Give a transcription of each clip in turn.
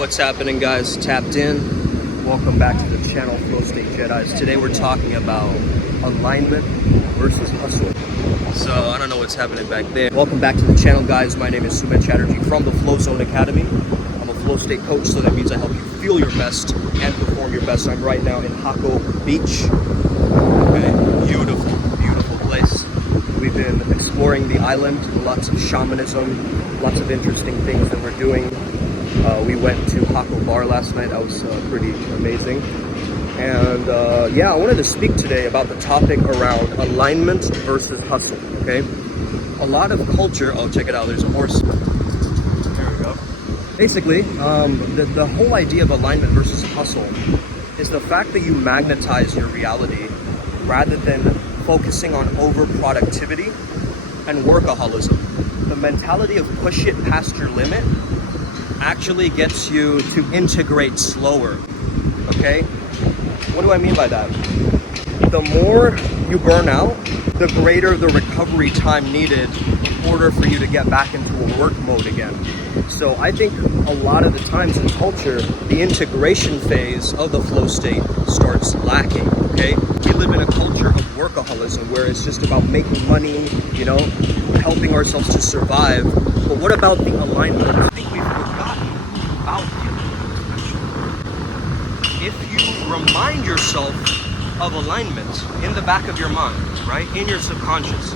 What's happening, guys? Tapped in. Welcome back to the channel, Flow State Jedis. Today we're talking about alignment versus hustle. So I don't know what's happening back there. Welcome back to the channel, guys. My name is Suman Chatterjee from the Flow Zone Academy. I'm a flow state coach, so that means I help you feel your best and perform your best. I'm right now in Hako Beach. Okay, beautiful, beautiful place. We've been exploring the island, lots of shamanism, lots of interesting things that we're doing. We went to Hako Bar last night. That was pretty amazing. And yeah, I wanted to speak today about the topic around alignment versus hustle, okay? A lot of culture, oh, check it out, there's a horse. There we go. Basically, the whole idea of alignment versus hustle is the fact that you magnetize your reality rather than focusing on over-productivity and workaholism. The mentality of push it past your limit actually gets you to integrate slower, okay? What do I mean by that? The more you burn out, the greater the recovery time needed in order for you to get back into a work mode again. So I think a lot of the times in culture, the integration phase of the flow state starts lacking, okay? We live in a culture of workaholism where it's just about making money, you know, helping ourselves to survive. But what about the alignment? I think we've forgotten about the alignment. If you remind yourself of alignment in the back of your mind, right, in your subconscious,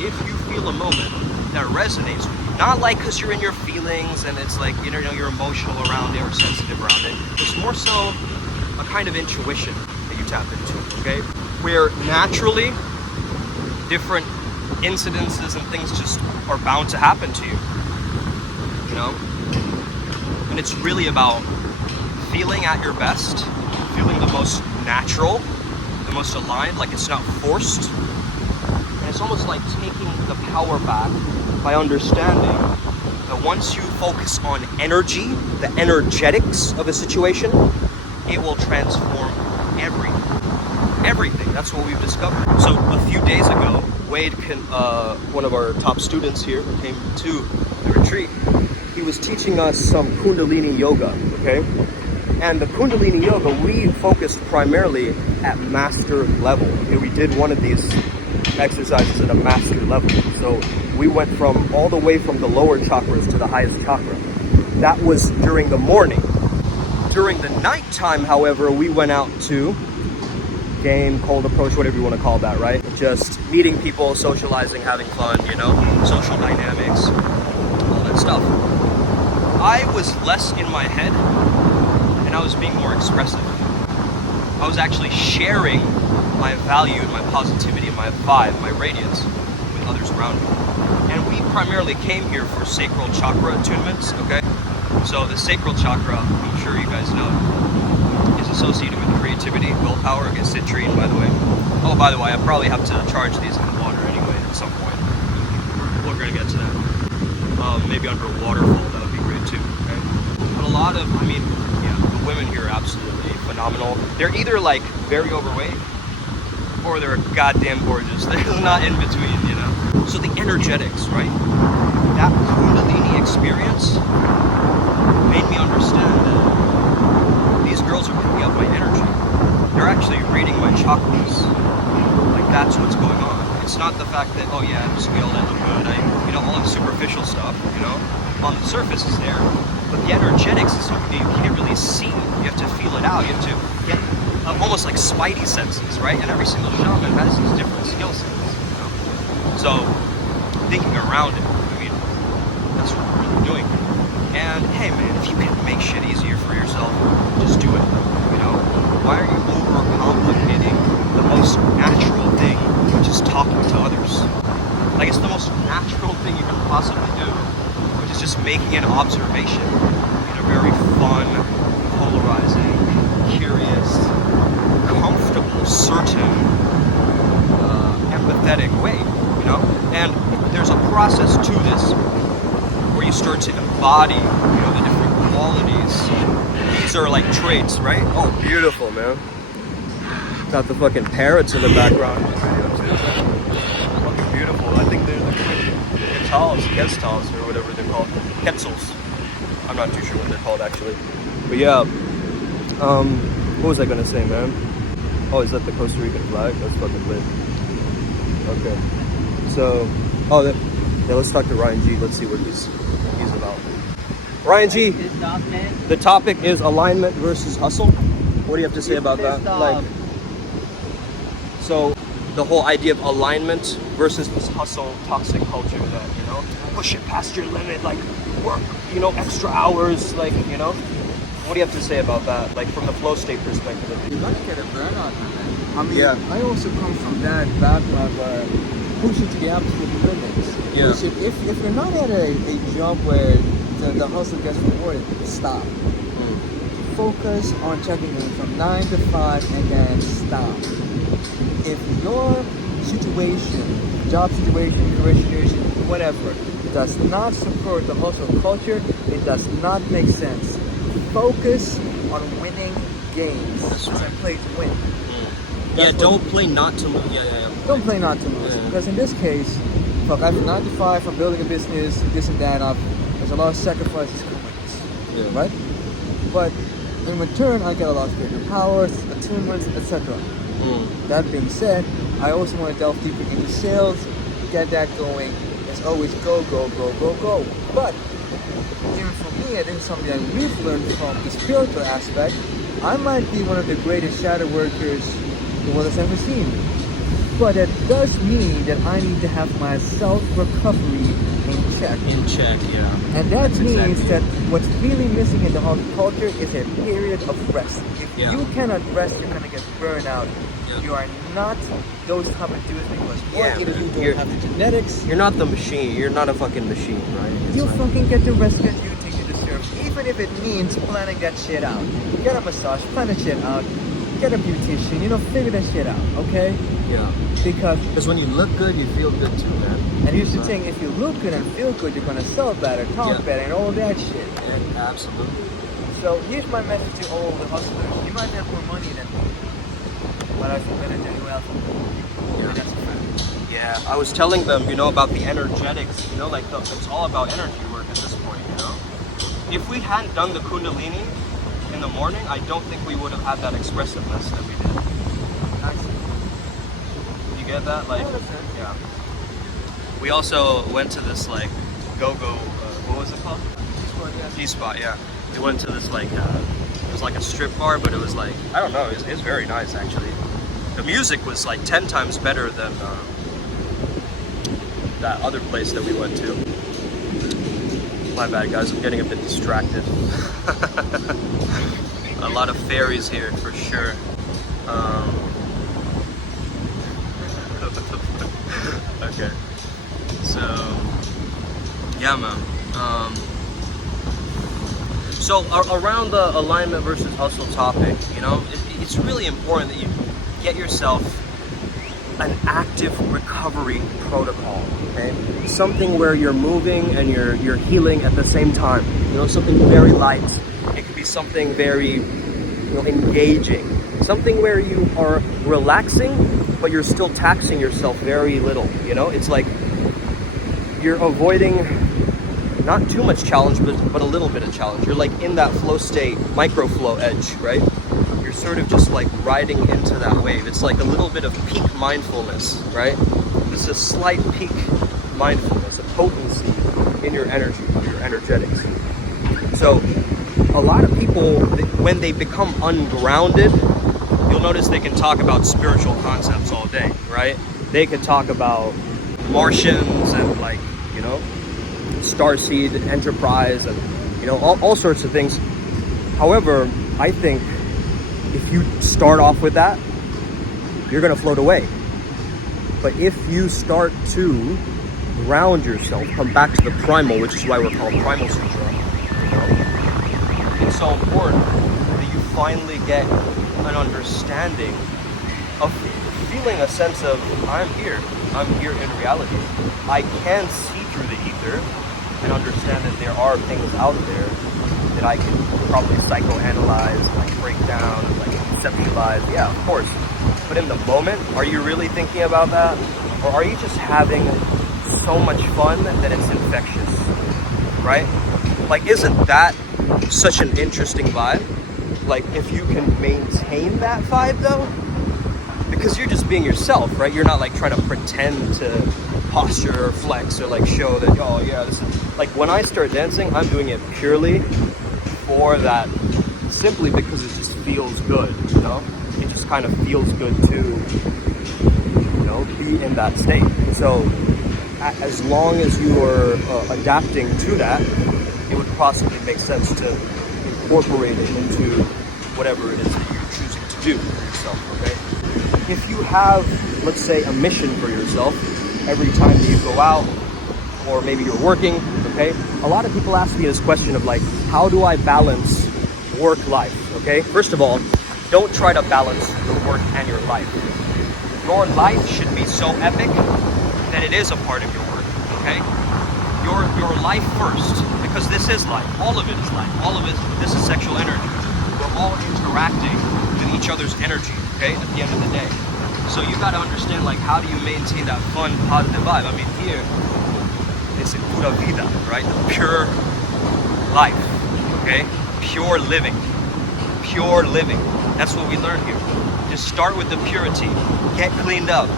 if you feel a moment that resonates with you, not like because you're in your feelings and it's like, you know, you're emotional around it or sensitive around it, it's more so a kind of intuition that you tap into, okay, where naturally different incidences and things just are bound to happen to you, you know, and it's really about feeling at your best, feeling the most natural, the most aligned, like it's not forced. And it's almost like taking the power back by understanding that once you focus on energy, the energetics of a situation, it will transform everything. That's what we've discovered. So a few days ago, Wade, one of our top students here who came to the retreat, he was teaching us some Kundalini yoga, okay? And the Kundalini yoga, we focused primarily at master level. Okay, we did one of these exercises at a master level. So we went from all the way from the lower chakras to the highest chakra. That was during the morning. During the nighttime, however, we went out to game, cold approach, whatever you want to call that, right? Just meeting people, socializing, having fun, you know, social dynamics, all that stuff. I was less in my head and I was being more expressive. I was actually sharing my value and my positivity and my vibe, my radiance with others around me. And we primarily came here for sacral chakra attunements, okay? So the sacral chakra, I'm sure you guys know, is associated with creativity, willpower. I guess citrine, by the way. Oh, by the way, I probably have to charge these in water anyway at some point. We're gonna get to that. Maybe under a waterfall, that would be great too, okay? But a lot of, I mean, yeah, the women here are absolutely phenomenal. They're either like very overweight or they're goddamn gorgeous. There's not in between, you know? So the energetics, right? That Kundalini experience made me understand that these girls are picking up my energy. They're actually reading my chakras. Like, that's what's going on. It's not the fact that, oh yeah, I'm skilled, I look good, you know, all the superficial stuff, you know, on the surface is there, but the energetics is something you can't really see. You have to feel it out. You have to get almost like spidey senses, right? And every single shaman has these different skill sets, you know? So thinking around it, I mean, that's what we're really doing. And hey man, if you can make shit easier for yourself, just do it, you know? Why are you overcomplicating the most natural thing, which is talking to others? Like, it's the most natural thing you can possibly do, which is just making an observation in a very fun, polarizing, curious, comfortable, certain, empathetic way, you know? And there's a process to this where you start to embody, you know, the different qualities. These are like traits, right? Oh, beautiful, man. Got the fucking parrots in the background. Fucking beautiful. I think they're the Quetzals, or whatever they're called. Quetzals. I'm not too sure what they're called actually. But yeah, what was I gonna say, man? Oh, is that the Costa Rican flag? That's fucking lit. Okay. So, yeah, let's talk to Ryan G. Let's see what he's about. Ryan G, the topic is alignment versus hustle. What do you have to say about that? Like, so the whole idea of alignment versus this hustle toxic culture that, you know, push it past your limit, like work, you know, extra hours, like, you know. What do you have to say about that, like from the flow state perspective? You're gonna get a burnout, man. I mean, Yeah. I also come from that background where pushing to the absolute limits. Yeah. If you're not at a job where the hustle gets rewarded, stop. Focus on checking in from 9 to 5 and then stop. If your situation, job situation, career situation, whatever, does not support the hustle culture, it does not make sense. Focus on winning games. That's right. And play to win. Yeah, don't play not to lose. Yeah. Don't play not to lose. Yeah. Because in this case, fuck, I have 9 to 5, I'm building a business, this and that, there's a lot of sacrifices come with this. Yeah. Right? But in return, I get a lot of creative powers, attunements, etc. That being said, I also want to delve deeper into sales, get that going. It's always go, go, go, go, go. But even for me, and this is something that we've learned from the spiritual aspect, I might be one of the greatest shadow workers the world has ever seen. But that does mean that I need to have my self-recovery in check. In check, yeah. And that That's means exactly. that what's really missing in the hustle culture is a period of rest. If you cannot rest, you're gonna get burned out. Yeah. You are not those type of dudes because Yeah, either you you're- don't have the genetics, You're not the machine. You're not a fucking machine, right? It's you like- fucking get the rest that you think you deserve, even if it means planning that shit out. Get a massage, plan that shit out, get a beautician, you know, figure that shit out, okay? Yeah. Because when you look good, you feel good too, man. and here's the thing, if you look good and feel good, you're gonna sell better, talk better, and all that shit. Yeah, absolutely. So here's my message to all the hustlers. You might have more money than me, but I feel better than anyone else. Yeah. And that's a fact. Yeah, I was telling them, you know, about the energetics, you know, like it's all about energy work at this point, you know. If we hadn't done the Kundalini in the morning, I don't think we would have had that expressiveness that we did. Nice. You get that? Like, yeah. We also went to this like go-go, what was it called? G-Spot, yeah. We went to this like, it was like a strip bar, but it was like, I don't know, it was very nice actually. The music was like 10 times better than that other place that we went to. My bad guys, I'm getting a bit distracted. A lot of fairies here for sure. Okay. So, yeah man. So around the alignment versus hustle topic, you know, it's really important that you get yourself an active recovery protocol, okay? Something where you're moving and you're healing at the same time. You know, something very light. It could be something very, you know, engaging. Something where you are relaxing, but you're still taxing yourself very little. You know, it's like you're avoiding not too much challenge, but a little bit of challenge. You're like in that flow state, micro flow edge, right? You're sort of just like riding into that wave. It's like a little bit of peak mindfulness, right? This is a slight peak mindfulness, a potency in your energy, your energetics. So a lot of people, when they become ungrounded, you'll notice they can talk about spiritual concepts all day, right? They could talk about Martians and like, you know, Starseed Enterprise and, you know, all sorts of things. However, I think if you start off with that, you're gonna float away. But if you start to ground yourself, come back to the primal, which is why we're called Primal Sutra, you know, it's so important that you finally get an understanding of feeling a sense of, I'm here in reality. I can see through the ether and understand that there are things out there that I can probably psychoanalyze, like break down, like conceptualize. Yeah, of course. But in the moment, are you really thinking about that? Or are you just having so much fun that it's infectious, right? Like, isn't that such an interesting vibe? Like, if you can maintain that vibe though, because you're just being yourself, right? You're not like trying to pretend to posture or flex or like show that, oh yeah, this is like, when I start dancing, I'm doing it purely for that, simply because it just feels good, you know? It just kind of feels good to, you know, be in that state. So as long as you are adapting to that, it would possibly make sense to incorporate it into whatever it is that you're choosing to do for yourself, okay? If you have, let's say, a mission for yourself every time that you go out, or maybe you're working, okay? A lot of people ask me this question of like, how do I balance work life, okay? First of all, don't try to balance your work and your life. Your life should be so epic that it is a part of your work, okay? Your life first, because this is life. All of it is life. All of it, this is sexual energy. We're all interacting with each other's energy, okay, at the end of the day. So you gotta understand, like, how do you maintain that fun, positive vibe? I mean, here, it's pura vida, right? The pure life, okay? Pure living. Pure living. That's what we learn here. Just start with the purity. Get cleaned up.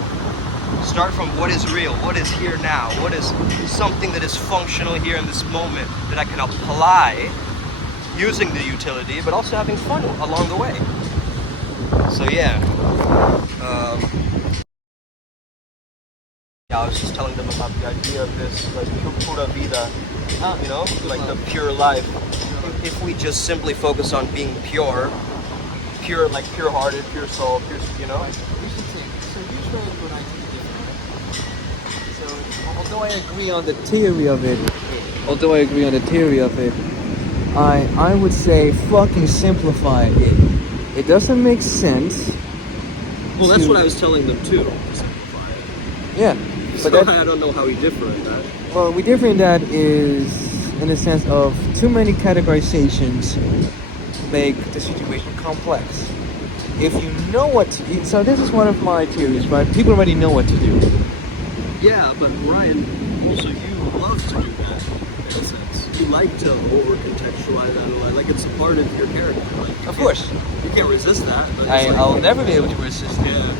Start from what is real, what is here now, what is something that is functional here in this moment that I can apply using the utility, but also having fun along the way. So yeah. Yeah, I was just telling them about the idea of this, like, pura vida, you know, like the pure life. If we just simply focus on being pure, like pure-hearted, pure soul, pure, you know? So you try what I do different. So although I agree on the theory of it, I would say fucking simplify it. It doesn't make sense. Well, that's what I was telling them too. Simplify it. Yeah. So But I don't know how we differ in that. well, we differ in that is in the sense of too many categorizations make the situation complex. If you know what to do, so this is one of my theories, right? People already know what to do. Yeah, but Ryan, also you love to do that in a sense. You like to over-contextualize that, like it's a part of your character. Like, Of course. You can't resist that. But I'll never be able to resist it. Yeah.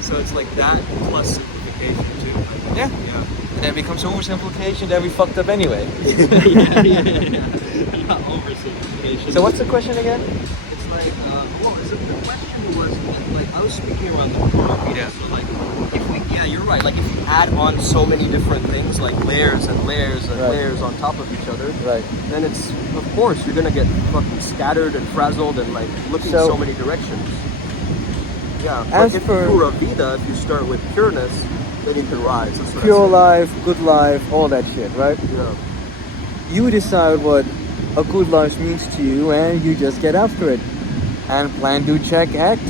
So it's like that plus simplification too. Like, Yeah. Yeah. And then it becomes oversimplification that we fucked up anyway. yeah. Not oversimplification. So what's the question again? It's like, well, the question was, like, I was speaking around the pyramid. Yeah. So, like, yeah, you're right. Like, if you add on so many different things, like layers and layers and Right. layers on top of each other, Right. then it's, of course, you're gonna get fucking scattered and frazzled and, like, looking So- so many directions. Yeah. As But if for- pura vida, if you start with pureness, then you can rise. That's what I Pure said. life, good life, all that shit, right? Yeah. You decide what a good life means to you and you just get after it. And plan, do, check, act,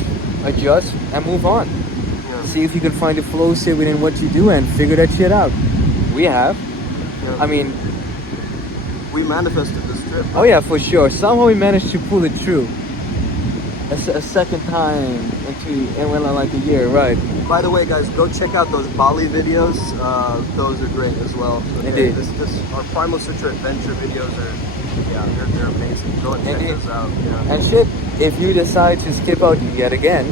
adjust, and move on. Yeah. See if you can find a flow state within what you do and figure that shit out. We have. Yeah. I mean, We manifested this trip. oh yeah, for sure. Somehow we managed to pull it through. A second time in like a year, right? By the way, guys, go check out those Bali videos. Those are great as well. Indeed. Our Primal Sutra adventure videos are, yeah, they're amazing. Go and check Indeed. those out. Yeah. And shit, if you decide to skip out yet again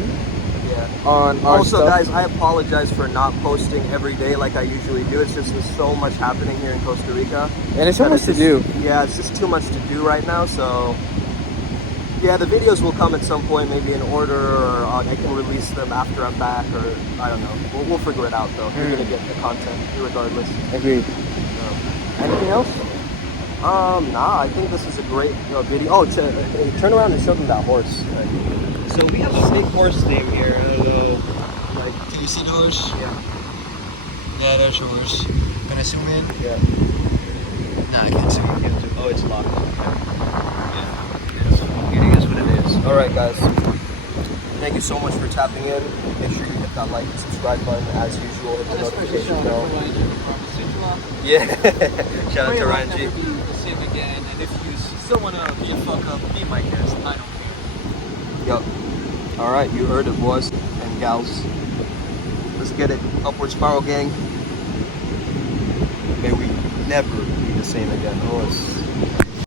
Yeah. on our Also, stuff, guys, I apologize for not posting every day like I usually do. It's just there's so much happening here in Costa Rica. and it's so that much to just- do. Yeah, it's just too much to do right now. So, yeah, the videos will come at some point, maybe in order, or I can release them after I'm back, or I don't know. We'll figure it out though. You're gonna get the content regardless. Agreed. Anything else? Nah, I think this is a great video. Oh, turn around and show them that horse. So we have a big horse theme here. I don't know. Like, Do you see the horse? yeah. Yeah, there's a horse. Can I zoom in? Yeah. No, I can't zoom in. Oh, it's locked. Yeah. It is what it is. All right, guys. Thank you so much for tapping in. Make sure you hit that like and subscribe button as usual. Hit the notification bell. Yeah. Shout out to Ryan G. Again, and if you still want to be a fuck up, be my guest. I don't care. Yup. All right, you heard it, boys and gals. Let's get it. Upward spiral, gang. May we never be the same again. Oh, it's